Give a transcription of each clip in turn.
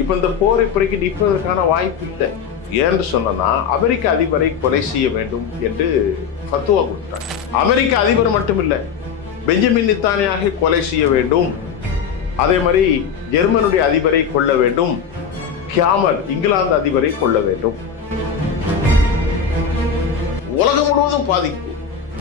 இப்ப இந்த போர் இப்படிக்கு நிற்பதற்கான வாய்ப்பு இல்லை. ஏன்னு சொன்னா அமெரிக்க அதிபரை கொலை செய்ய வேண்டும் என்று ஃபத்துவா கொடுத்தாங்க. அமெரிக்க அதிபர் மட்டும் இல்லை, பெஞ்சமின் நெத்தன்யாஹு கொலை செய்ய வேண்டும், அதே மாதிரி ஜெர்மனுடைய அதிபரை கொல்ல வேண்டும், கியாமல் இங்கிலாந்து அதிபரை கொல்ல வேண்டும். உலகம் முழுவதும் பாதிப்பு.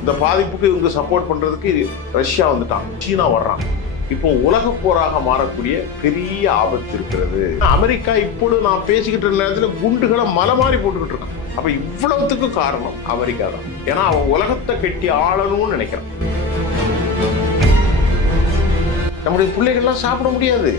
இந்த பாதிப்புக்கு இவங்க சப்போர்ட் பண்றதுக்கு ரஷ்யா வந்துட்டான், சீனா வர்றான். இப்போ உலக போராக மாறக்கூடிய பெரிய ஆபத்து இருக்கிறது. அமெரிக்கா இப்பொழுது நான் பேசிக்கிட்டு இருந்த நேரத்தில் குண்டுகளை மலை மாறி போட்டுக்கிட்டு இருக்கான். அப்ப இவ்வளவுத்துக்கு காரணம் அமெரிக்கா தான். ஏன்னா அவன் உலகத்தை கட்டி ஆளணும்னு நினைக்கிறான். நம்முடைய பிள்ளைகள்லாம் சாப்பிட முடியாது,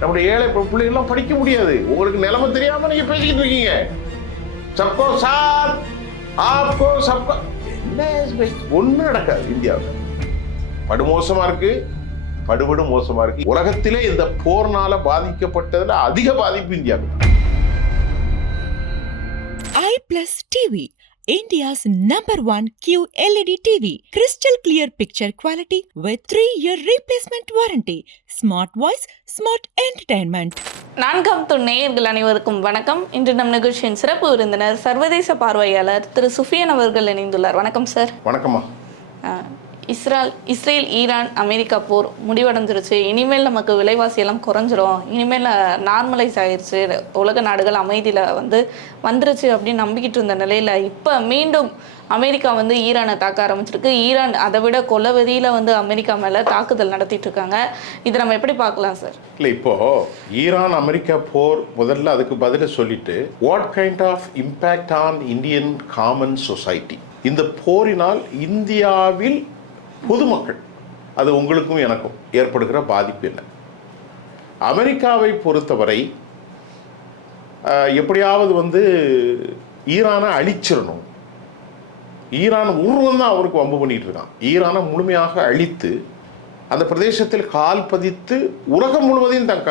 நம்முடைய ஏழை பிள்ளைகள்லாம் படிக்க முடியாது. உங்களுக்கு நிலைமை தெரியாம நீங்க பேசிக்கிட்டு இருக்கீங்க. சப்கோ சாத் ஆப்கோ சப்கோ, என்ன ஒன்னும் நடக்காது. இந்தியாவில் படுமோசமா இருக்கு, படுபடு மோசமா இருக்கு. உலகத்திலே இந்த போர்னால பாதிக்கப்பட்டதுல அதிக பாதிப்பு இந்தியாவுக்கு. iPlus TV, India's #1 QLED TV, crystal clear picture quality with 3-year replacement warranty, smart voice, smart entertainment. நான்காம் துணை நேயர்கள் அனைவருக்கும் வணக்கம். இன்று நம் நிகழ்ச்சியின் சிறப்பு விருந்தினர் சர்வதேச பார்வையாளர் திரு சுஃபியான் அவர்கள் இணைந்துள்ளார். வணக்கம் சார். வணக்கம்மா. இஸ்ரேல் ஈரான் அமெரிக்கா போர் முடிவடைஞ்சிருச்சு. இனிமேல் நமக்கு விலைவாசி எல்லாம் குறைஞ்சிரும், இனிமேல் நார்மலைஸ் ஆயிடுச்சு, உலக நாடுகள் அமைதியில் வந்துருச்சு அப்படின்னு நம்பிக்கிட்டு இருந்த நிலையில் இப்போ மீண்டும் அமெரிக்கா ஈரானை தாக்க ஆரம்பிச்சிருக்கு. ஈரான் அதை விட கொலவெறியில் அமெரிக்கா மேலே தாக்குதல் நடத்திட்டு இருக்காங்க. இதை நம்ம எப்படி பார்க்கலாம் சார்? இல்லை, இப்போ ஈரான் அமெரிக்கா போர் முதல்ல அதுக்கு பதில சொல்லிட்டு what kind of impact on Indian common society, இந்த போரினால் இந்தியாவில் பொதுமக்கள், அது உங்களுக்கும் எனக்கும் ஏற்படுகிற பாதிப்பு என்ன? அமெரிக்காவை பொறுத்தவரை எப்படியாவது ஈரானை அழிச்சிடணும். ஈரான் உருவம் தான் அவருக்கு வம்பு பண்ணிட்டு இருக்கான். ஈரானை முழுமையாக அழித்து அந்த பிரதேசத்தில் கால் பதித்து உலகம் முழுவதையும் தன்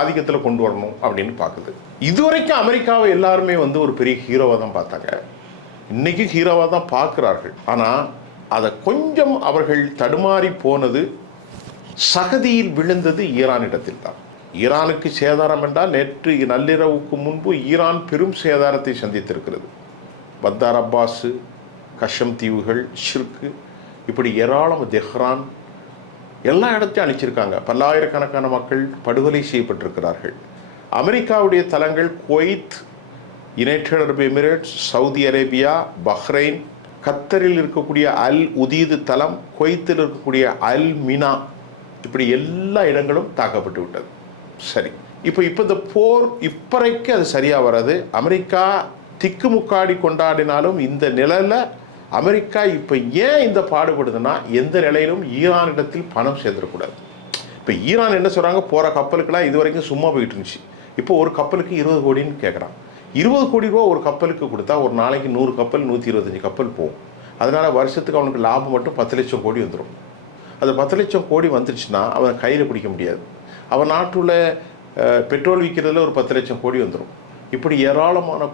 ஆதிக்கத்தில் கொண்டு வரணும் அப்படின்னு பார்க்குது. இதுவரைக்கும் அமெரிக்காவை எல்லாருமே ஒரு பெரிய ஹீரோவாக தான் பார்த்தாங்க, இன்னைக்கு ஹீரோவாக தான் பார்க்குறார்கள். ஆனால் அதை கொஞ்சம் அவர்கள் தடுமாறி போனது, சகதியில் விழுந்தது ஈரானிடத்தில் தான். ஈரானுக்கு சேதாரம் என்றால் நேற்று நள்ளிரவுக்கு முன்பு ஈரான் பெரும் சேதாரத்தை சந்தித்திருக்கிறது. பந்தார் அப்பாஸ், கஷம் தீவுகள், ஷிர்கு, இப்படி ஏராளம், தெஹ்ரான், எல்லா இடத்தையும் அழிச்சிருக்காங்க. பல்லாயிரக்கணக்கான மக்கள் படுகொலை செய்யப்பட்டிருக்கிறார்கள். அமெரிக்காவுடைய தலங்கள் குவைத், யுனைடெட் அரபு எமிரேட்ஸ், சவுதி அரேபியா, பஹ்ரைன், கத்தரில் இருக்கக்கூடிய அல் உதீது தலம், குவைத்தில் இருக்கக்கூடிய அல் மினா, இப்படி எல்லா இடங்களும் தாக்கப்பட்டு விட்டது. சரி, இப்போ இந்த போர் இப்பறைக்கு அது சரியாக வராது. அமெரிக்கா திக்குமுக்காடி கொண்டாடினாலும் இந்த நிலையில் அமெரிக்கா இப்போ ஏன் இந்த பாடுபடுதுன்னா, எந்த நிலையிலும் ஈரானிடத்தில் பணம் சேர்ந்துடக்கூடாது. இப்போ ஈரான் என்ன சொல்கிறாங்க, போகிற கப்பலுக்கெல்லாம் இது வரைக்கும் சும்மா போயிட்டு இருந்துச்சு, இப்போ ஒரு கப்பலுக்கு 20 கோடின்னு கேட்குறான். 20 கோடி ரூபா ஒரு கப்பலுக்கு கொடுத்தா ஒரு நாளைக்கு 100 கப்பல் 125 கப்பல் போகும். அதனால் வருஷத்துக்கு அவனுக்கு லாபம் மட்டும் 10 லட்சம் கோடி வந்துடும். அது 10 லட்சம் கோடி வந்துருச்சுன்னா அவன் கையில் பிடிக்க முடியாது. அவன் நாட்டுள்ள பெட்ரோல் விற்கிறதுல ஒரு 10 லட்சம் கோடி வந்துடும். இப்படி ஏராளமான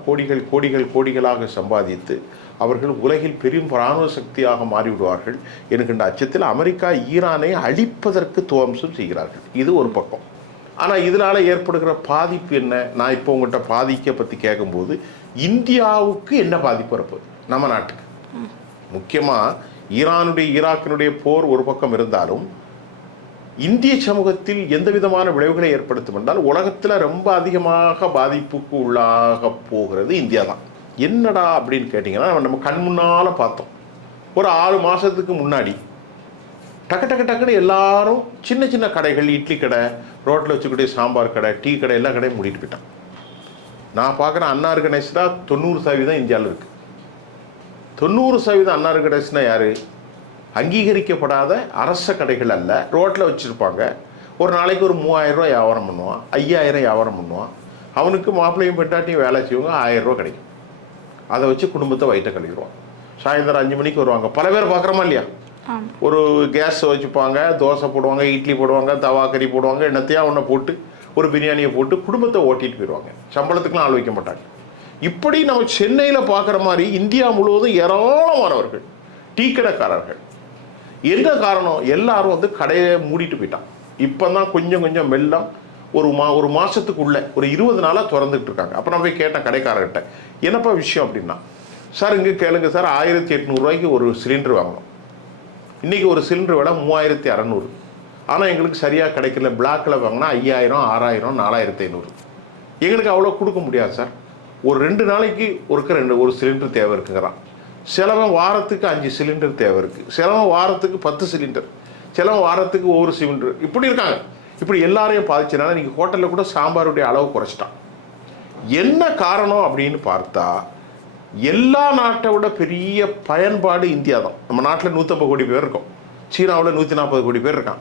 கோடிகளாக சம்பாதித்து அவர்கள் உலகில் பெரும் இராணுவ சக்தியாக மாறிவிடுவார்கள் என்கின்ற அச்சத்தில் அமெரிக்கா ஈரானை அழிப்பதற்கு துவம்சம் செய்கிறார்கள். இது ஒரு பக்கம். ஆனால் இதனால் ஏற்படுகிற பாதிப்பு என்ன? நான் இப்போ உங்கள்கிட்ட பாதிக்க பற்றி கேட்கும்போது இந்தியாவுக்கு என்ன பாதிப்பு வரப்போகுது நம்ம நாட்டுக்கு? முக்கியமாக ஈராக்கினுடைய போர் ஒரு பக்கம் இருந்தாலும் இந்திய சமூகத்தில் எந்த விதமான விளைவுகளை ஏற்படுத்தும் என்றால், உலகத்தில் ரொம்ப அதிகமாக பாதிப்புக்கு உள்ளாக போகிறது இந்தியா தான். என்னடா அப்படின்னு கேட்டிங்கன்னா, நம்ம கண் முன்னால் பார்த்தோம். ஒரு 6 மாதத்துக்கு முன்னாடி டக்குன்னு எல்லாரும் சின்ன சின்ன கடைகள், இட்லி கடை, ரோட்டில் வச்சுக்கூடிய சாம்பார் கடை, டீ கடை, எல்லா கடையும் மூடிட்டு போயிட்டான். நான் பார்க்குறேன் அண்ணா ஆர்கனைஸ்டாக 90% இந்தியாவில் இருக்குது. 90% அண்ணா ஆர்கனைஸ்னா யார்? அங்கீகரிக்கப்படாத அரச கடைகள் அல்ல, ரோட்டில் வச்சுருப்பாங்க. ஒரு நாளைக்கு ஒரு 3000 ரூபா வியாபாரம் பண்ணுவான், 5000 வியாபாரம் பண்ணுவான். அவனுக்கு மாப்பிள்ளையும் பெண்டாட்டியும் வேலை செய்வாங்க, 1000 ரூபா கிடைக்கும். அதை வச்சு குடும்பத்தை வயிற்ற கழிடுவான். சாயந்தரம் 5 மணிக்கு வருவாங்க. பல பேர் பார்க்குறோமா இல்லையா? ஒரு கேஸ் வச்சுப்பாங்க, தோசை போடுவாங்க, இட்லி போடுவாங்க, தவா கறி போடுவாங்க, என்னத்தையா ஒன்றை போட்டு ஒரு பிரியாணியை போட்டு குடும்பத்தை ஓட்டிட்டு போயிடுவாங்க. சம்பளத்துக்குலாம் ஆள் வைக்க மாட்டாங்க. இப்படி நம்ம சென்னையில் பார்க்குற மாதிரி இந்தியா முழுவதும் ஏராளமானவர்கள், டீ கடைக்காரர்கள். என்ன காரணம்? எல்லாரும் கடையை மூடிட்டு போயிட்டான். இப்போ தான் கொஞ்சம் மெல்லம் ஒரு மாதத்துக்குள்ளே ஒரு 20 நாளாக திறந்துட்டு இருக்காங்க. அப்போ நான் போய் கேட்டேன் கடைக்காரர்கிட்ட, என்னப்பா விஷயம் அப்படின்னா, சார் இங்கே கேளுங்க சார், 1800 ரூபாய்க்கு ஒரு சிலிண்டர் வாங்கணும். இன்றைக்கி ஒரு சிலிண்டர் விலை 3600. ஆனால் எங்களுக்கு சரியாக கிடைக்கல. பிளாக்கில் வாங்கினா 5000, 6000, 4500. எங்களுக்கு அவ்வளோ கொடுக்க முடியாது சார். ஒரு 2 நாளைக்கு ஒரு சிலிண்டர் தேவை இருக்குங்கிறான். சிலவன் வாரத்துக்கு 5 சிலிண்டர் தேவை இருக்குது, சிலவன் வாரத்துக்கு 10 சிலிண்டர், சிலவன் வாரத்துக்கு ஒவ்வொரு சிலிண்டர், இப்படி இருக்காங்க. இப்படி எல்லாரையும் பாதிச்சனால நீங்கள் ஹோட்டலில் கூட சாம்பாருடைய அளவு குறைச்சிட்டான். என்ன காரணம் அப்படின்னு பார்த்தா, எல்லா நாட்டை விட பெரிய பயன்பாடு இந்தியா தான். நம்ம நாட்டில் 150 கோடி பேர் இருக்கோம், சீனாவில் 140 கோடி பேர் இருக்கான்,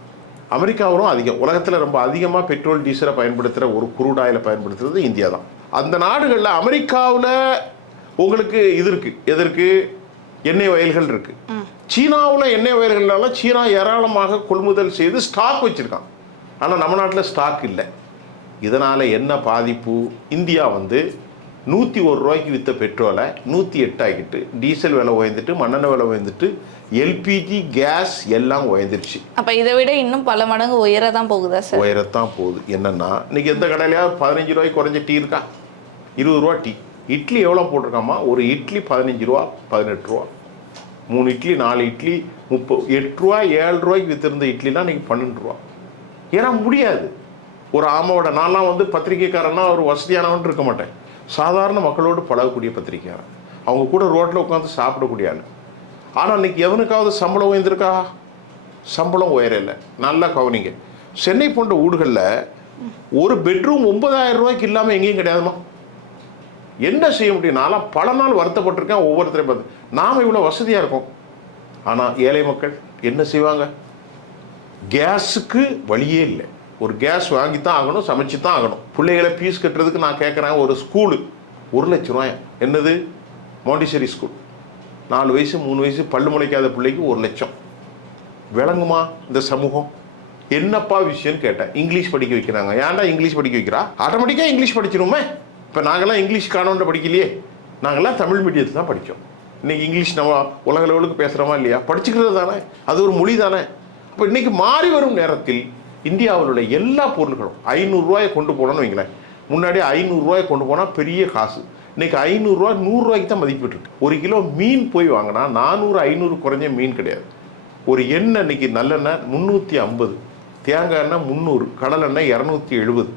அமெரிக்காவிலும் அதிகம். உலகத்தில் ரொம்ப அதிகமாக பெட்ரோல் டீசலை பயன்படுத்துகிற ஒரு குரூடாயில் பயன்படுத்துறது இந்தியா தான். அந்த நாடுகளில் அமெரிக்காவில் உங்களுக்கு இது இருக்குது, எதற்கு எண்ணெய் வயல்கள் இருக்குது. சீனாவில் எண்ணெய் வயல்கள்னால சீனா ஏராளமாக கொள்முதல் செய்து ஸ்டாக் வச்சுருக்கான். ஆனால் நம்ம நாட்டில் ஸ்டாக் இல்லை. இதனால் என்ன பாதிப்பு? இந்தியா 101 ரூபாய்க்கு விற்ற பெட்ரோலை 108 ஆகிட்டு, டீசல் விலை உயர்ந்துட்டு, மண்ணெண்ணெய் விலை உயர்ந்துட்டு, எல்பிஜி கேஸ் எல்லாம் உயர்ந்துருச்சு. அப்போ இதை விட இன்னும் பல மடங்கு உயரத்தான் போகுதா சார்? உயரத்தான் போகுது. என்னன்னா, இன்னைக்கு எந்த கடையிலையாவது 15 ரூபாய்க்கு குறைஞ்ச டீ இருக்கா? 20 ரூபா டீ. இட்லி எவ்வளோ போட்டிருக்காமா? ஒரு இட்லி 15 ரூபா, 18 ரூபா. 3 இட்லி 4 இட்லி 8 ரூபா 7 ரூபாய்க்கு விற்றுருந்த இட்லிலாம் இன்னைக்கு 12 ரூபா. ஏன்னா முடியாது. ஒரு ஆமாவோட நான்லாம் பத்திரிக்கைக்காரன்னா ஒரு வசதியானவன் இருக்க மாட்டேன். சாதாரண மக்களோடு பழகக்கூடிய பத்திரிக்கையாரன், அவங்க கூட ரோட்டில் உட்காந்து சாப்பிடக்கூடிய ஆள். ஆனால் இன்னைக்கு எவனுக்காவது சம்பளம் உயர்ந்திருக்கா? சம்பளம் உயரலை. நல்லா கவனிங்க. சென்னை போன்ற ஊர்களில் ஒரு பெட்ரூம் 9000 ரூபாய்க்கு இல்லாமல் எங்கேயும் கிடையாதுமா. என்ன செய்ய முடியும்? நான்லாம் பல நாள் வருத்தப்பட்டிருக்கேன் ஒவ்வொருத்தரையும் பார்த்து. நாம் இவ்வளோ வசதியாக இருக்கோம், ஆனால் ஏழை மக்கள் என்ன செய்வாங்க? கேஸுக்கு வழியே இல்லை. ஒரு கேஸ் வாங்கித்தான் ஆகணும், சமைச்சு தான் ஆகணும். பிள்ளைகளை ஃபீஸ் கட்டுறதுக்கு நான் கேட்குறேன், ஒரு ஸ்கூலு 1 லட்சம் ரூபாய். என்னது? Montessori school. 4 வயசு 3 வயசு பல்லு முளைக்காத பிள்ளைக்கு 1 லட்சம். விளங்குமா இந்த சமூகம்? என்னப்பா விஷயம்னு கேட்டேன். இங்கிலீஷ் படிக்க வைக்கிறாங்க. ஏன்டா இங்கிலீஷ் படிக்க வைக்கிறா? ஆட்டோமேட்டிக்காக இங்கிலீஷ் படிச்சிருமே. இப்போ நாங்கள்லாம் இங்கிலீஷ் காணோன்ற படிக்கலையே, நாங்கள்லாம் தமிழ் மீடியத்தில் தான் படித்தோம். இன்றைக்கி இங்கிலீஷ் நம்ம உலக லெவலுக்கு பேசுகிறோமா இல்லையா? படிச்சுக்கிறது தானே, அது ஒரு மொழி தானே. அப்போ இன்றைக்கி மாறி வரும் நேரத்தில் இந்தியாவில் உள்ள எல்லா பொருட்களும் 500 ரூபாயை கொண்டு போனோன்னு வைங்களேன். முன்னாடி 500 ரூபாயை கொண்டு போனால் பெரிய காசு. இன்றைக்கி 500 ரூபா 100 ரூபாய்க்கு தான் மதிப்பிட்டுருக்கு. 1 கிலோ மீன் போய் வாங்கினா 400-500 குறைஞ்ச மீன் கிடையாது. ஒரு எண்ணெய் இன்னைக்கு நல்லெண்ணெய் 350, தேங்காய் எண்ணெய் 300, கடல் எண்ணெய் 270,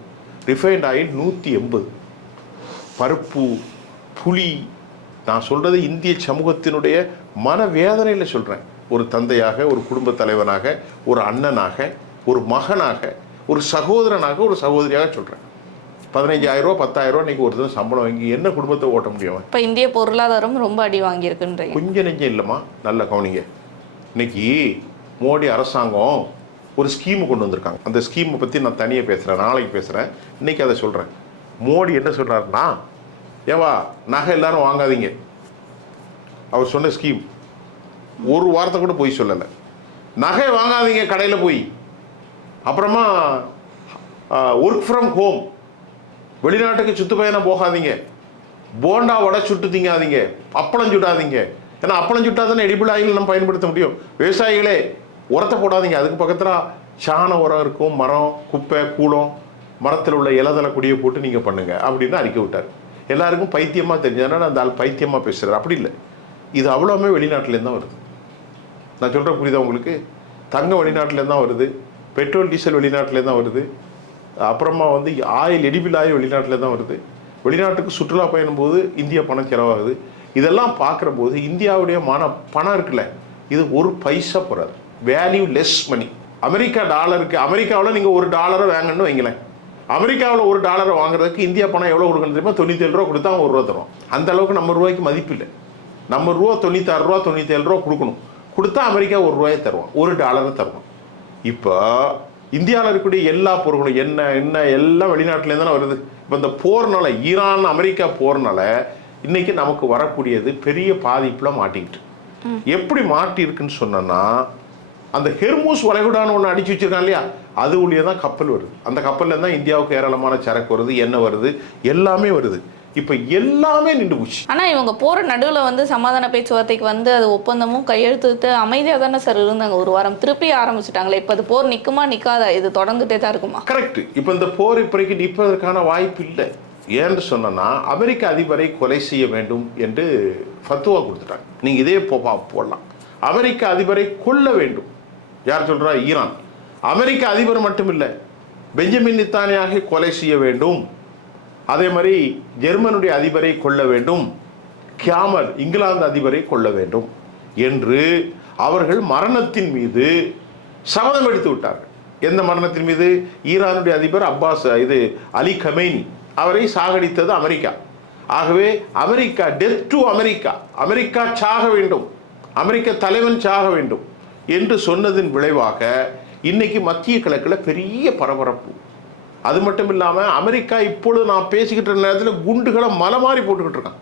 ரிஃபைண்ட் ஆயில் 180. பருப்பு, புளி. நான் சொல்கிறது இந்திய சமூகத்தினுடைய மனவேதனையில் சொல்கிறேன். ஒரு தந்தையாக, ஒரு குடும்ப தலைவனாக, ஒரு அண்ணனாக, ஒரு மகனாக, ஒரு சகோதரனாக, ஒரு சகோதரியாக சொல்கிறேன். 15000 ரூபா 10000 ரூபா இன்றைக்கி ஒருத்தர் சம்பளம் வாங்கி என்ன குடும்பத்தை ஓட்ட முடியும்? இப்போ இந்திய பொருளாதாரம் ரொம்ப அடி வாங்கியிருக்குன்றீங்க. கொஞ்சம் நெஞ்சம் இல்லைம்மா, நல்ல கவனிங்க. இன்னைக்கு மோடி அரசாங்கம் ஒரு ஸ்கீமு கொண்டு வந்திருக்காங்க. அந்த ஸ்கீமை பற்றி நான் தனியாக பேசுகிறேன், நாளைக்கு பேசுகிறேன். இன்றைக்கி அதை சொல்கிறேன். மோடி என்ன சொல்கிறாருன்னா, ஏவா நகை எல்லாரும் வாங்காதீங்க. அவர் சொன்ன ஸ்கீம் ஒரு வாரத்தை கூட போய் சொல்லலை. நகை வாங்காதீங்க கடையில் போய். அப்புறமா ஒர்க் ஃப்ரம் ஹோம், வெளிநாட்டுக்கு சுற்றுப்பயணம் போகாதீங்க. போண்டா வடை சுட்டு திங்காதீங்க, அப்பளம் சுடாதீங்க. ஏன்னா அப்பளம் சுட்டா தானே எடிபிள் ஆயில் நம்ம பயன்படுத்த முடியும். விவசாயிகளே உரத்தை போடாதீங்க. அதுக்கு பக்கத்தில் சாண உரம் இருக்கும், மரம், குப்பை, கூலம், மரத்தில் உள்ள இலதலை கொடியை போட்டு நீங்கள் பண்ணுங்கள் அப்படின்னு அறிக்கை விட்டார். எல்லாருக்கும் பைத்தியமாக தெரிஞ்சதுனால அந்த ஆள் பைத்தியமாக பேசுகிறார். அப்படி இல்லை, இது அவ்வளோவுமே வெளிநாட்டிலேருந்து தான் வருது. நான் சொல்கிறேன், புரியுதா உங்களுக்கு? தங்கம் வெளிநாட்டிலேருந்து தான் வருது, பெட்ரோல் டீசல் வெளிநாட்டிலேருந்து தான் வருது, அப்புறமா ஆயில், எடிபிள் ஆயில் வெளிநாட்டிலேருந்து தான் வருது. வெளிநாட்டுக்கு சுற்றுலா பயணம் போது இந்தியா பணம் செலவாகுது. இதெல்லாம் பார்க்குற போது இந்தியாவுடைய பணம் இருக்குல்ல, இது ஒரு பைசா போகிறாரு. வேல்யூ லெஸ் மணி. அமெரிக்கா டாலருக்கு, அமெரிக்காவில் நீங்கள் $1 வாங்கன்னு வைங்களேன். அமெரிக்காவில் $1 வாங்குறதுக்கு இந்தியா பணம் எவ்வளோ கொடுக்கணும் தெரியுமா? 97 ரூபா கொடுத்தா அவன் 1 ரூபா தருவான். அந்த அளவுக்கு நம்ம ரூபாய்க்கு மதிப்பு இல்லை. நம்ம ரூபா 96 ரூபா 97 ரூபா கொடுக்கணும். கொடுத்தா அமெரிக்கா 1 ரூபாயை தருவான், $1 தருவான். இப்போ இந்தியாவில் இருக்கக்கூடிய எல்லா பொருட்களும் எண்ணெய் எல்லாம் வெளிநாட்டிலேருந்து தானே வருது. இப்போ இந்த போர்னால, ஈரான் அமெரிக்கா போர்னால இன்னைக்கு நமக்கு வரக்கூடியது பெரிய பாதிப்பில் மாட்டிக்கிட்டு. எப்படி மாட்டிருக்குன்னு சொன்னா, அந்த ஹெர்மூஸ் வளைகுடான்னு ஒன்று அடிச்சு வச்சிருக்கான் இல்லையா, அது உள்ளே தான் கப்பல் வருது. அந்த கப்பல்ல தான் இந்தியாவுக்கு ஏராளமான சரக்கு வருது, எண்ணெய் வருது, எல்லாமே வருது. இப்போ எல்லாமே நின்று போச்சு. ஆனால் இவங்க போகிற நடுவில் வந்து சமாதான பேச்சுவார்த்தைக்கு வந்து அது ஒப்பந்தமும் கையெழுத்துட்டு அமைதியாக தானே சார் இருந்தாங்க ஒரு வாரம். திருப்பி ஆரம்பிச்சுட்டாங்களே. இப்போ அது போர் நிற்குமா நிற்காதா? இது தொடர்ந்துட்டே தான் இருக்குமா? கரெக்ட். இப்போ இந்த போர் இப்போதைக்கு நிற்பதற்கான வாய்ப்பு இல்லை. ஏன்னு சொன்னா அமெரிக்க அதிபரை கொலை செய்ய வேண்டும் என்று ஃபத்துவா கொடுத்துட்டாங்க. நீங்கள் இதே போடலாம். அமெரிக்க அதிபரை கொல்ல வேண்டும். யார் சொல்றா? ஈரான். அமெரிக்க அதிபர் மட்டும் இல்லை, பெஞ்சமின் நெத்தன்யாஹு கொலை செய்ய வேண்டும். அதே மாதிரி ஜெர்மனுடைய அதிபரை கொல்ல வேண்டும், கியாமல் இங்கிலாந்து அதிபரை கொல்ல வேண்டும் என்று அவர்கள் மரணத்தின் மீது சபதம் எடுத்து விட்டார்கள். எந்த மரணத்தின் மீது? ஈரானுடைய அதிபர் அலி கமேனி, அவரை சாகடித்தது அமெரிக்கா. ஆகவே America, death to America, America சாக வேண்டும், அமெரிக்க தலைவன் சாக வேண்டும் என்று சொன்னதின் விளைவாக இன்னைக்கு மத்திய கிழக்கில் பெரிய பரபரப்பு. அது மட்டும் இல்லாமல் அமெரிக்கா இப்பொழுது நான் பேசிக்கிட்ட நேரத்தில் குண்டுகளை மலை மாறி போட்டுக்கிட்டு இருக்கான்.